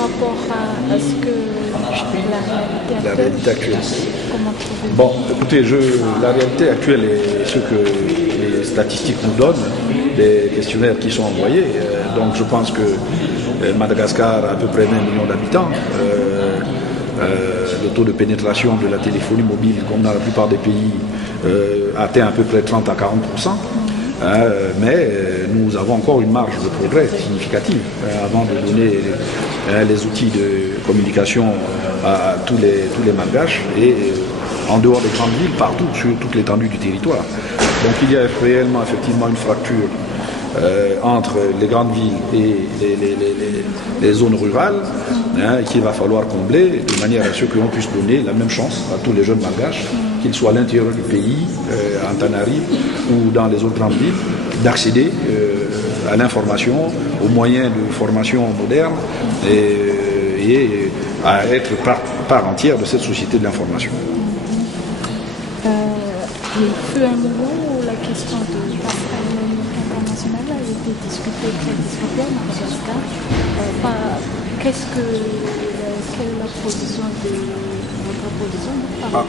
rapport à ce que la réalité actuelle. Comment trouvez-vous? Bon, écoutez, la réalité actuelle est ce que les statistiques nous donnent, les questionnaires qui sont envoyés. Donc je pense que Madagascar a à peu près 20 millions d'habitants. Le taux de pénétration de la téléphonie mobile, comme dans la plupart des pays, atteint à peu près 30 à 40%. Mais nous avons encore une marge de progrès significative avant de donner les outils de communication à tous les malgaches et en dehors des grandes villes, partout, sur toute l'étendue du territoire. Donc il y a réellement effectivement une fracture entre les grandes villes et les zones rurales qu'il va falloir combler de manière à ce qu'on puisse donner la même chance à tous les jeunes malgaches, qu'ils soient à l'intérieur du pays, en Tanarive ou dans les autres grandes villes, d'accéder à l'information, aux moyens de formation moderne et à être part entière de cette société de l'information. Il fut un moment où la question de passerelle internationale a été discutée à Madagascar. Quelle est la position de votre position?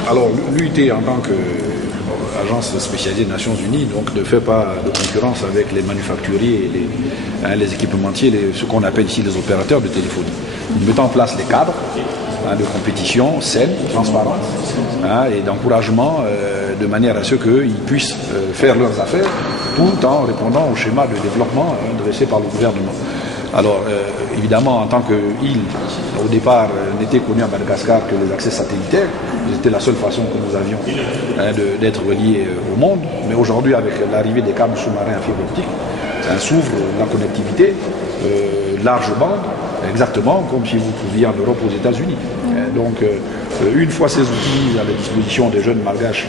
Alors, l'UIT en tant qu'agence spécialisée des Nations Unies donc, ne fait pas de concurrence avec les manufacturiers et les équipementiers, ce qu'on appelle ici les opérateurs de téléphonie. Nous mettons en place les cadres de compétition saine, transparente et d'encouragement de manière à ce qu'ils puissent faire leurs affaires tout en répondant au schéma de développement dressé par le gouvernement. Alors, évidemment, en tant qu'île, au départ, n'était connu à Madagascar que les accès satellitaires. C'était la seule façon que nous avions d'être reliés au monde. Mais aujourd'hui, avec l'arrivée des câbles sous-marins à fibre optique, s'ouvre la connectivité large bande, exactement comme si vous trouviez en Europe aux États-Unis. Donc, une fois ces outils mis à la disposition des jeunes malgaches,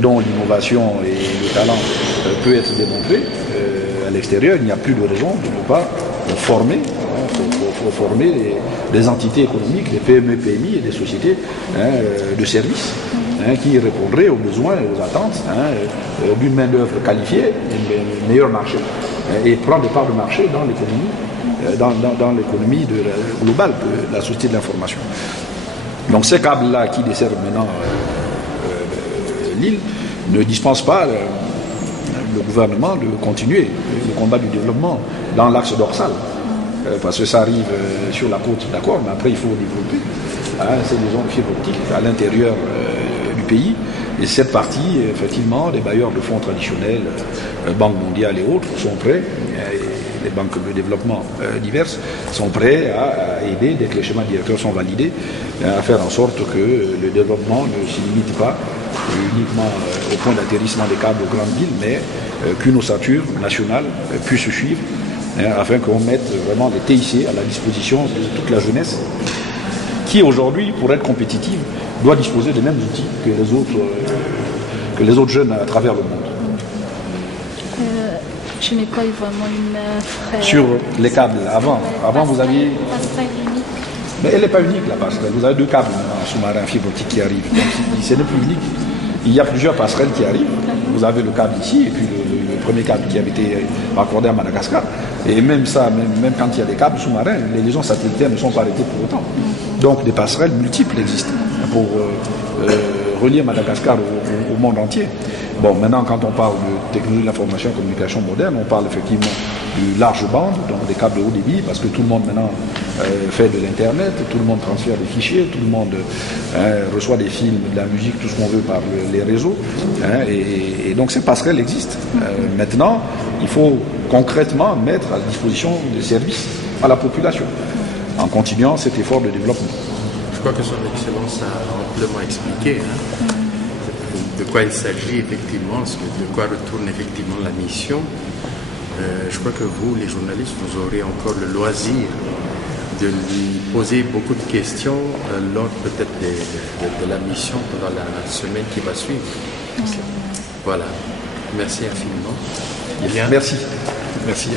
dont l'innovation et le talent peut être démontré à l'extérieur, il n'y a plus de raison de ne pas former. Il faut former des entités économiques, des PME, PMI et des sociétés de services qui répondraient aux besoins et aux attentes d'une main-d'œuvre qualifiée, d'un meilleur marché, et prendre des parts de marché dans l'économie, dans l'économie globale de la société de l'information. Donc ces câbles-là qui desservent maintenant l'île ne dispensent pas le gouvernement de continuer le combat du développement dans l'axe dorsal. Parce que ça arrive sur la côte, d'accord, mais après il faut développer ces zones de fibre optique à l'intérieur du pays. Et cette partie, effectivement, les bailleurs de fonds traditionnels, Banque mondiale et autres, sont prêts, et les banques de développement diverses, sont prêts à aider, dès que les schémas directeurs sont validés, à faire en sorte que le développement ne se limite pas uniquement au point d'atterrissement des câbles aux grandes villes, mais qu'une ossature nationale puisse suivre, afin qu'on mette vraiment des TIC à la disposition de toute la jeunesse, qui aujourd'hui, pour être compétitive, doit disposer des mêmes outils que les autres jeunes à travers le monde. Je n'ai pas eu vraiment une frère. Sur les câbles, avant vous aviez... Passerelle unique. Mais elle n'est pas unique, la passerelle. Vous avez deux câbles sous-marins fibre optique qui arrivent. Donc ce n'est plus unique. Il y a plusieurs passerelles qui arrivent. Vous avez le câble ici, et puis le premier câble qui avait été accordé à Madagascar. Et même ça, même quand il y a des câbles sous-marins, les liaisons satellitaires ne sont pas arrêtées pour autant. Donc des passerelles multiples existent pour relier Madagascar au monde entier. Bon, maintenant, quand on parle de technologie de l'information et de communication moderne, on parle effectivement du large bande, donc des câbles haut débit, parce que tout le monde maintenant fait de l'Internet, tout le monde transfère des fichiers, tout le monde reçoit des films, de la musique, tout ce qu'on veut par les réseaux. Et donc ces passerelles existent. Maintenant, il faut concrètement mettre à disposition des services à la population, en continuant cet effort de développement. Je crois que son Excellence a amplement expliqué de quoi il s'agit effectivement, de quoi retourne effectivement la mission. Je crois que vous, les journalistes, vous aurez encore le loisir de lui poser beaucoup de questions lors peut-être de la mission pendant la semaine qui va suivre. Voilà. Merci infiniment. Merci. Merci.